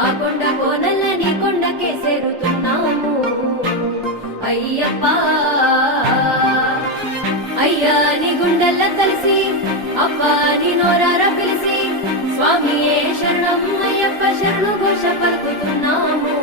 ఆ కొండ కోనల్లని కొండకే చేరుతున్నాము అయ్యప్ప అయ్యా నీ గుండెల్ల కలిసి అప్ప నీ నోరార పిలిసి స్వామియే శరణం అయ్యప్ప శరణు ఘోష పలుకుతున్నాము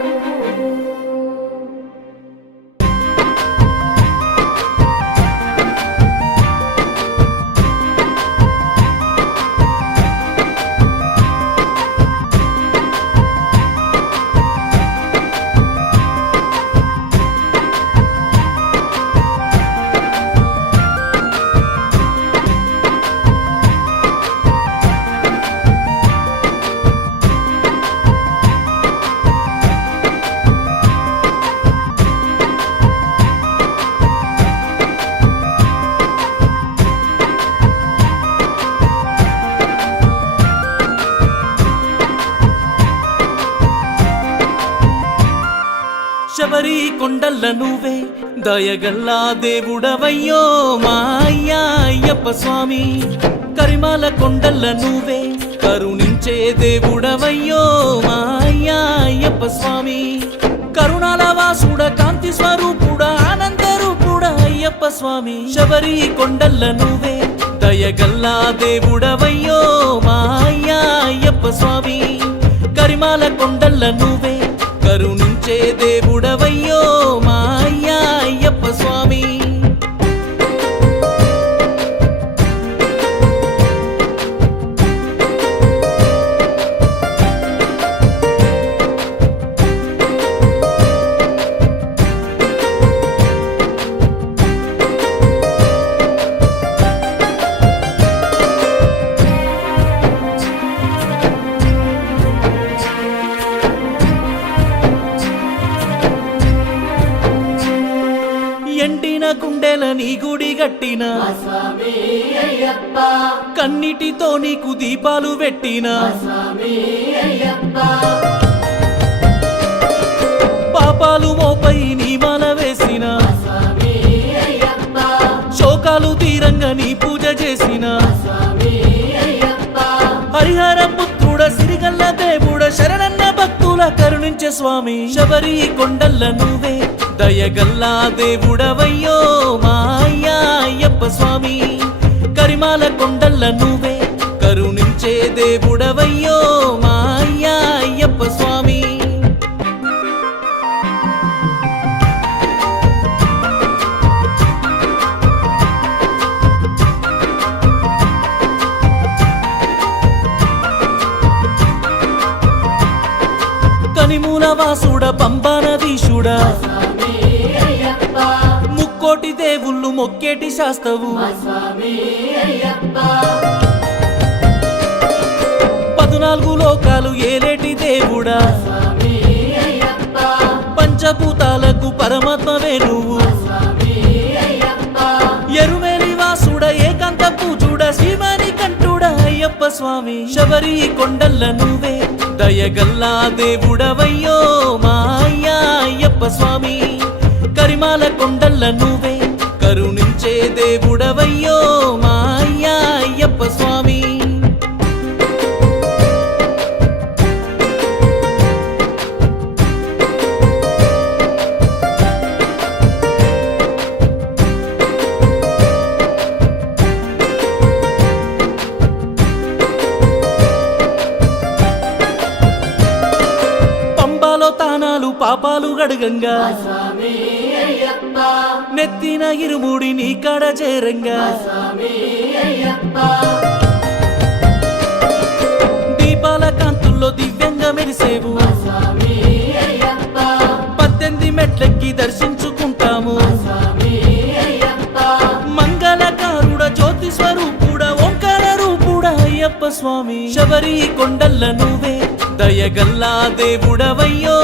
శబరి కొండల్ల నువ్వే దయగల్లా దేవుడవయ్యో మా అయ్యా అయ్యప్ప స్వామి కరిమాల కొండల్ల నువ్వే కరుణించే దేవుడవయ్యో మా అయ్యా అయ్యప్ప స్వామి కరుణాల వాసుడ కాంతి స్వరూపుడ ఆనంద రూపుడ అయ్యప్ప స్వామి శబరి కొండల్ల నువ్వే దయగల్లా దేవుడవయ్యో మా అయ్యా అయ్యప్ప స్వామి కరిమాల కొండల్ల నువ్వే కరుణించే దేవుడవయ్యో మా అయ్యా అయ్యప్ప స్వామి ఎండిన గుండెల నీ గుడి గట్టిన స్వామి అయ్యప్ప కన్నిటితో నీకు దీపాలు పెట్టిన స్వామి అయ్యప్ప పాపాలు మోపై నీ మాల వేసిన స్వామి అయ్యప్ప శోకాలు తీరంగా నీ పూజ చేసిన స్వామి అయ్యప్ప హరిహర పుత్రుడ సిరిగల్ల దేవుడ శరణన్న భక్తుల కరుణించే స్వామి శబరి కొండల్ల నువ్వే దయగల్లా దేవుడవయ్యో మా అయ్యా అయ్యప్ప స్వామి కరిమాల కొండల్ల నువ్వే కరుణించే దేవుడవయ్యో మా అయ్యా అయ్యప్ప స్వామి కనిమూల వాసుడ పంబానదీశుడ ముక్కోటి దేవుళ్ళు మొక్కేటి శాస్తవు స్వామి అయ్యప్ప 14 లోకాలు ఏలేటి దేవుడా స్వామి అయ్యప్ప పంచభూతాలకు పరమాత్మవే నువ్వు స్వామి అయ్యప్ప ఎరుమేలి వాసుడ ఏకాంత పూజుడ శ్రీమణి కంఠుడ అయ్యప్ప స్వామి శబరి కొండల్ల నువ్వే దయగల్లా దేవుడవయ్యో మా అయ్యా అయ్యప్ప స్వామి కరిమాల కొండల్ల నువ్వే కరుణించే దేవుడవయ్యో మా అయ్యా అయ్యప్ప స్వామి పంబాలో తానాలు పాపాలు గడగంగా స్వామి అయ్యప్ప నెత్తిన ఇరుముడి నీ కాడ చేరంగా స్వామి అయ్యప్ప దీపాల కాంతుల్లో దివ్యంగా మెరిసేవు స్వామి అయ్యప్ప 18 మెట్లెక్కి దర్శించుకుంటాము స్వామి అయ్యప్ప మంగళకారుడ జ్యోతి స్వరూపుడ ఓంకార రూపుడ అయ్యప్ప స్వామి శబరి కొండల్ల నువ్వే దయగల్లా దేవుడవయ్యో